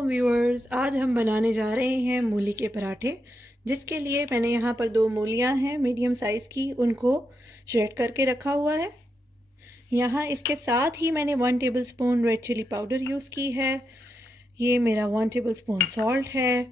वालेकुम व्यूअर्स। आज हम बनाने जा रहे हैं मूली के पराठे, जिसके लिए मैंने यहाँ पर 2 मूलियाँ हैं मीडियम साइज़ की, उनको श्रेड करके रखा हुआ है। यहाँ इसके साथ ही मैंने 1 tablespoon red chilli powder use की है। ये मेरा 1 टेबलस्पून सॉल्ट है,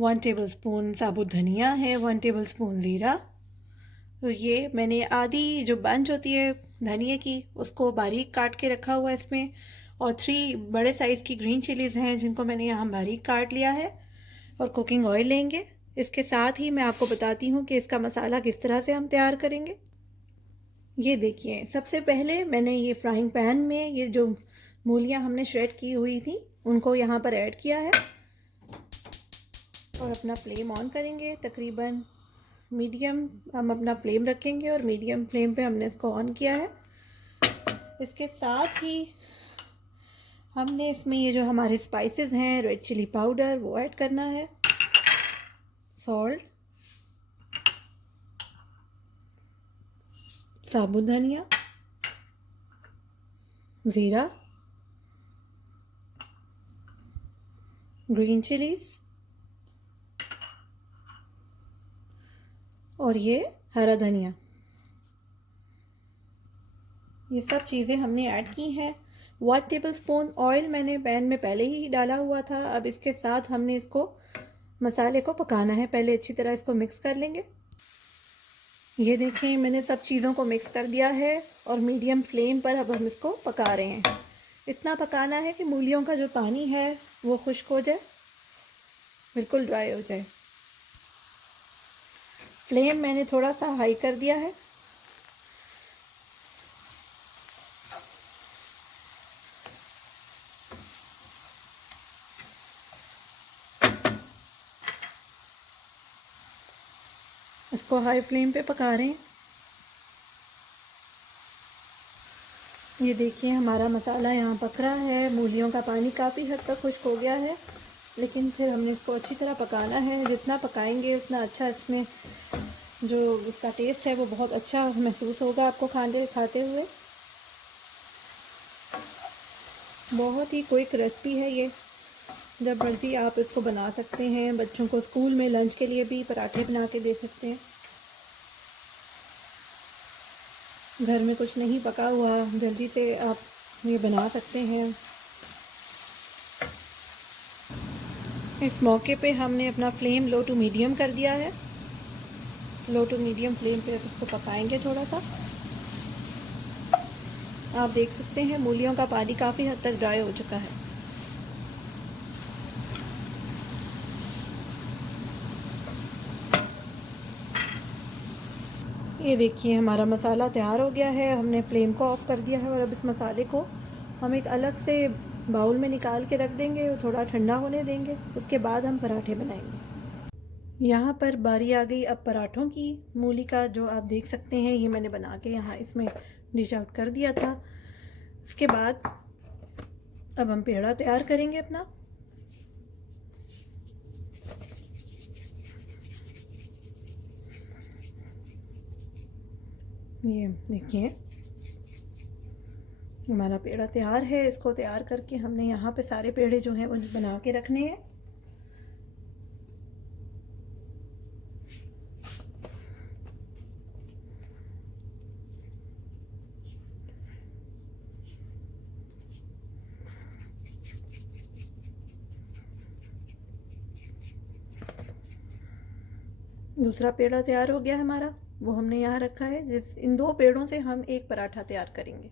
1 टेबलस्पून साबुत धनिया है, 1 टेबलस्पून ज़ीरा। तो ये मैंने आधी जो बंच होती है धनिए की, उसको बारीक काट के रखा हुआ है इसमें, और 3 बड़े साइज़ की ग्रीन चिलीज़ हैं जिनको मैंने यहाँ बारीक काट लिया है। और कुकिंग ऑयल लेंगे। इसके साथ ही मैं आपको बताती हूँ कि इसका मसाला किस तरह से हम तैयार करेंगे। ये देखिए, सबसे पहले मैंने ये फ्राइंग पैन में ये जो मूलियाँ हमने श्रेड की हुई थी उनको यहाँ पर ऐड किया है और अपना फ्लेम ऑन करेंगे। तकरीबन मीडियम हम अपना फ्लेम रखेंगे और मीडियम फ्लेम पे हमने इसको ऑन किया है। इसके साथ ही हमने इसमें ये जो हमारे स्पाइसेस हैं, रेड चिली पाउडर वो ऐड करना है, सॉल्ट, साबुत धनिया, ज़ीरा, ग्रीन चिलीज और ये हरा धनिया। ये सब चीज़ें हमने ऐड की हैं। 1 टेबलस्पून ऑयल मैंने पैन में पहले ही डाला हुआ था। अब इसके साथ हमने इसको मसाले को पकाना है। पहले अच्छी तरह इसको मिक्स कर लेंगे। ये देखें, मैंने सब चीज़ों को मिक्स कर दिया है और मीडियम फ्लेम पर अब हम इसको पका रहे हैं। इतना पकाना है कि मूलियों का जो पानी है वो खुश्क हो जाए, बिल्कुल ड्राई हो जाए। फ्लेम मैंने थोड़ा सा हाई कर दिया है। इसको हाई फ्लेम पे पका रहे हैं। ये देखिए, हमारा मसाला यहाँ पक रहा है। मूलियों का पानी काफ़ी हद तक खुश्क हो गया है, लेकिन फिर हमने इसको अच्छी तरह पकाना है। जितना पकाएंगे उतना अच्छा इसमें जो इसका टेस्ट है वो बहुत अच्छा महसूस होगा आपको खाते हुए। बहुत ही क्विक रेसिपी है ये, जब मर्ज़ी आप इसको बना सकते हैं। बच्चों को स्कूल में लंच के लिए भी पराठे बना के दे सकते हैं। घर में कुछ नहीं पका हुआ, जल्दी से आप ये बना सकते हैं। इस मौके पे हमने अपना फ्लेम लो टू मीडियम कर दिया है। लो टू मीडियम फ्लेम पे इसको पकाएंगे थोड़ा सा। आप देख सकते हैं मूलियों का पानी काफ़ी हद तक ड्राई हो चुका है। ये देखिए, हमारा मसाला तैयार हो गया है। हमने फ्लेम को ऑफ़ कर दिया है और अब इस मसाले को हम एक अलग से बाउल में निकाल के रख देंगे और थोड़ा ठंडा होने देंगे। उसके बाद हम पराठे बनाएंगे। यहाँ पर बारी आ गई अब पराठों की। मूली का जो आप देख सकते हैं, ये मैंने बना के यहाँ इसमें डिश आउट कर दिया था। इसके बाद अब हम पेड़ा तैयार करेंगे अपना। ये देखिए, हमारा पेड़ा तैयार है। इसको तैयार करके हमने यहाँ पे सारे पेड़े जो हैं वो बना के रखने हैं। दूसरा पेड़ा तैयार हो गया हमारा, वो हमने यहाँ रखा है। इन 2 पेड़ों से हम एक पराठा तैयार करेंगे।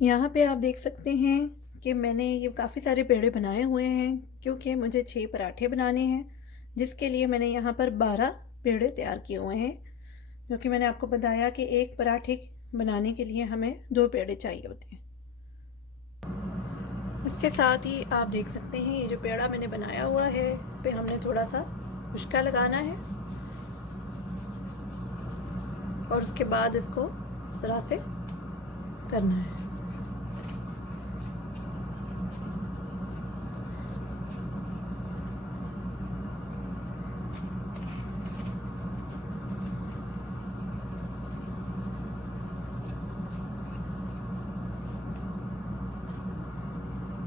यहाँ पे आप देख सकते हैं कि मैंने ये काफ़ी सारे पेड़े बनाए हुए हैं, क्योंकि मुझे 6 पराठे बनाने हैं, जिसके लिए मैंने यहाँ पर 12 पेड़े तैयार किए हुए हैं। जो कि मैंने आपको बताया कि एक पराठे बनाने के लिए हमें 2 पेड़े चाहिए होते हैं। इसके साथ ही आप देख सकते हैं ये जो पेड़ा मैंने बनाया हुआ है, इस पर हमने थोड़ा सा उश्का लगाना है और उसके बाद इसको इस तरह से करना है।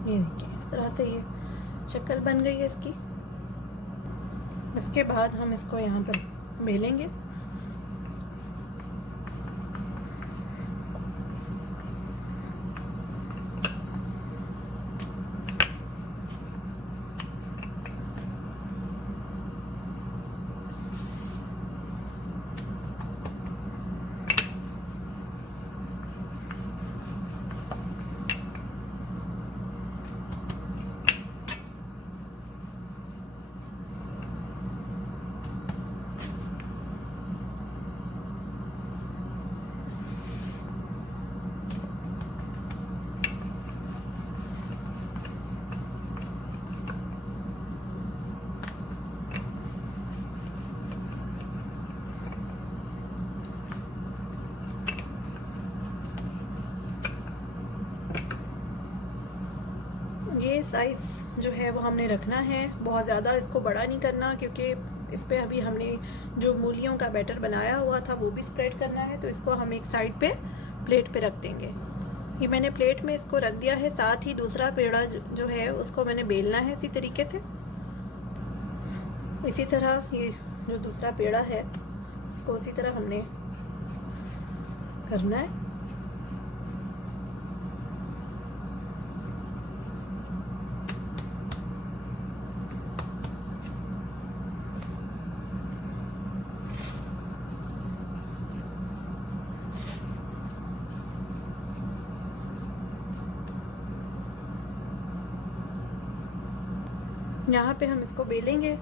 ये देखिए इस तरह से ये शक्ल बन गई है इसकी। इसके बाद हम इसको यहाँ पर बेलेंगे। ये साइज़ जो है वो हमने रखना है, बहुत ज़्यादा इसको बड़ा नहीं करना, क्योंकि इस पे अभी हमने जो मूलियों का बैटर बनाया हुआ था वो भी स्प्रेड करना है। तो इसको हम एक साइड पे प्लेट पे रख देंगे। ये मैंने प्लेट में इसको रख दिया है। साथ ही दूसरा पेड़ा जो है उसको मैंने बेलना है इसी तरीके से। इसी तरह ये जो दूसरा पेड़ा है उसको उसी तरह हमने करना है। यहाँ पे हम इसको बेलेंगे।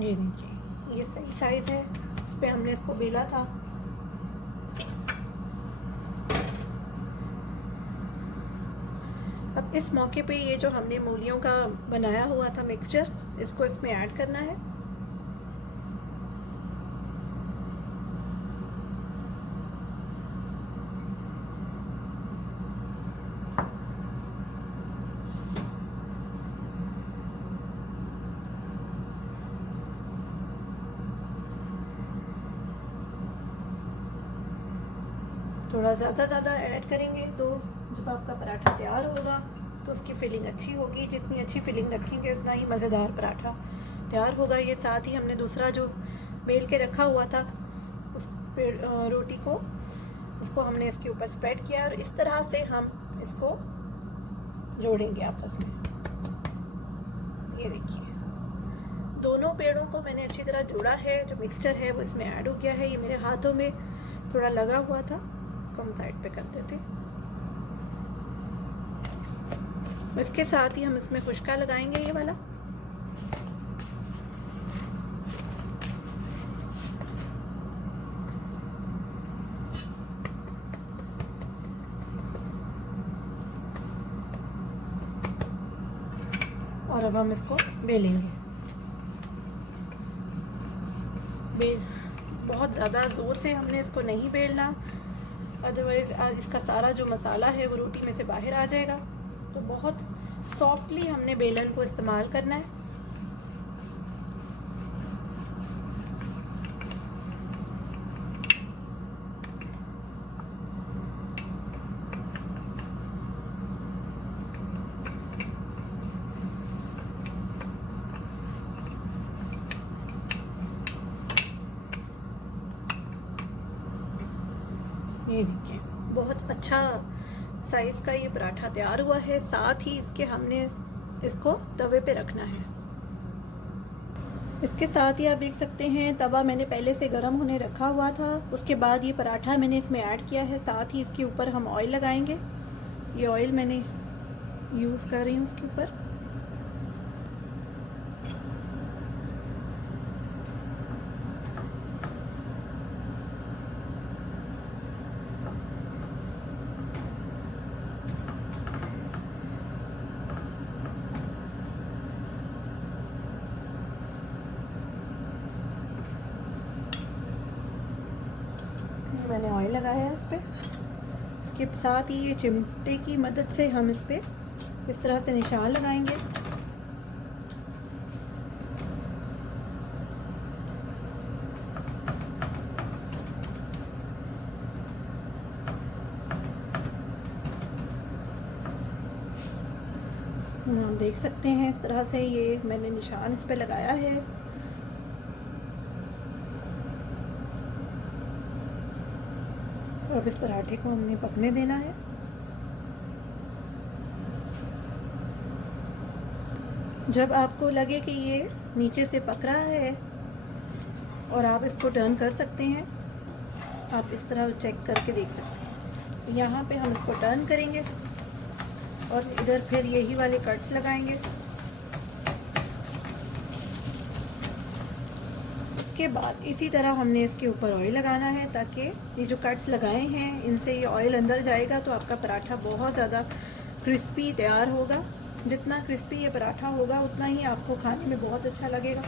ये देखिए ये सही साइज़ है, इस पे हमने इसको बेला था। अब इस मौके पे ये जो हमने मूलियों का बनाया हुआ था मिक्सचर, इसको इसमें ऐड करना है। थोड़ा ज़्यादा ऐड करेंगे तो जब आपका पराठा तैयार होगा तो उसकी फिलिंग अच्छी होगी। जितनी अच्छी फिलिंग रखेंगे उतना ही मज़ेदार पराठा तैयार होगा। ये साथ ही हमने दूसरा जो बेल के रखा हुआ था उस रोटी को उसको हमने इसके ऊपर स्प्रेड किया और इस तरह से हम इसको जोड़ेंगे आपस में। ये देखिए दोनों पेड़ों को मैंने अच्छी तरह जोड़ा है। जो मिक्सचर है वो इसमें ऐड हो गया है। ये मेरे हाथों में थोड़ा लगा हुआ था, इसको हम साइड पे कर देते। इसके साथ ही हम इसमें खुशका लगाएंगे ये वाला। और अब हम इसको बेलेंगे। बहुत ज़्यादा ज़ोर से हमने इसको नहीं बेलना, अदरवाइज़ इसका सारा जो मसाला है वो रोटी में से बाहर आ जाएगा। तो बहुत सॉफ्टली हमने बेलन को इस्तेमाल करना है। ये देखिए बहुत अच्छा साइज़ का ये पराठा तैयार हुआ है। साथ ही इसके हमने इसको तवे पे रखना है। इसके साथ ही आप देख सकते हैं तवा मैंने पहले से गर्म होने रखा हुआ था। उसके बाद ये पराठा मैंने इसमें ऐड किया है। साथ ही इसके ऊपर हम ऑयल लगाएंगे। ये ऑयल मैंने यूज़ कर रही हूँ उसके ऊपर। मैंने ऑयल लगाया है इस पर। इसके साथ ही ये चिमटे की मदद से हम इस पर इस तरह से निशान लगाएंगे। आप देख सकते हैं इस तरह से ये मैंने निशान इस पे लगाया है। और अब इस पराठे को हमने पकने देना है। जब आपको लगे कि ये नीचे से पक रहा है और आप इसको टर्न कर सकते हैं, आप इस तरह चेक करके देख सकते हैं। यहाँ पे हम इसको टर्न करेंगे और इधर फिर यही वाले कट्स लगाएंगे। इसके बाद इसी तरह हमने इसके ऊपर ऑयल लगाना है ताकि ये जो कट्स लगाए हैं इनसे ये ऑयल अंदर जाएगा तो आपका पराठा बहुत ज़्यादा क्रिस्पी तैयार होगा। जितना क्रिस्पी ये पराठा होगा उतना ही आपको खाने में बहुत अच्छा लगेगा।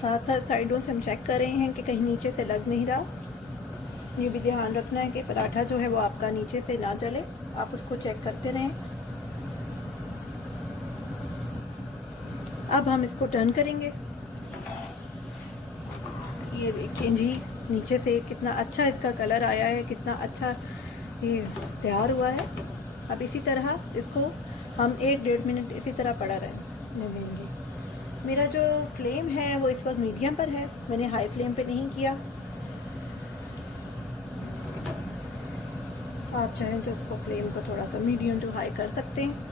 साथ साथ साइडों से हम चेक कर रहे हैं कि कहीं नीचे से लग नहीं रहा। ये भी ध्यान रखना है कि पराठा जो है वो आपका नीचे से ना जले, आप उसको चेक करते रहें। अब हम इसको टर्न करेंगे। ये देखिए जी, नीचे से कितना अच्छा इसका कलर आया है, कितना अच्छा ये तैयार हुआ है। अब इसी तरह इसको हम 1-1.5 मिनट इसी तरह पड़ा रहने देंगे। मेरा जो फ्लेम है वो इस वक्त मीडियम पर है, मैंने हाई फ्लेम पे नहीं किया। आप चाहें तो इसको फ्लेम को थोड़ा सा मीडियम टू हाई कर सकते हैं।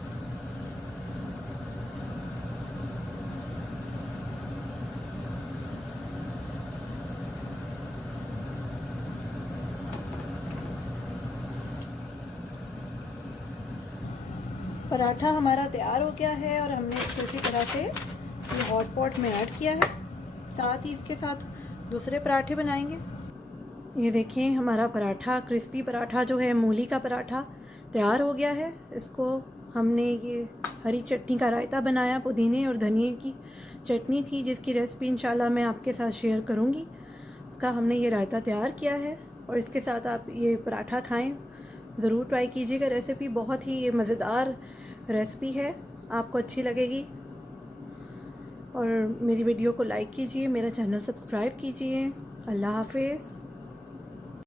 पराठा हमारा तैयार हो गया है और हमने इसको इसी तरह से ये हॉट पॉट में ऐड किया है। साथ ही इसके साथ दूसरे पराठे बनाएंगे। ये देखिए हमारा पराठा, क्रिस्पी पराठा जो है, मूली का पराठा तैयार हो गया है। इसको हमने ये हरी चटनी का रायता बनाया, पुदीने और धनिए की चटनी थी जिसकी रेसिपी इंशाल्लाह मैं आपके साथ शेयर करूँगी। इसका हमने ये रायता तैयार किया है और इसके साथ आप ये पराठा खाएं, ज़रूर ट्राई कीजिएगा। रेसिपी बहुत ही मज़ेदार रेसिपी है, आपको अच्छी लगेगी। और मेरी वीडियो को लाइक कीजिए, मेरा चैनल सब्सक्राइब कीजिए। अल्लाह हाफ़िज़।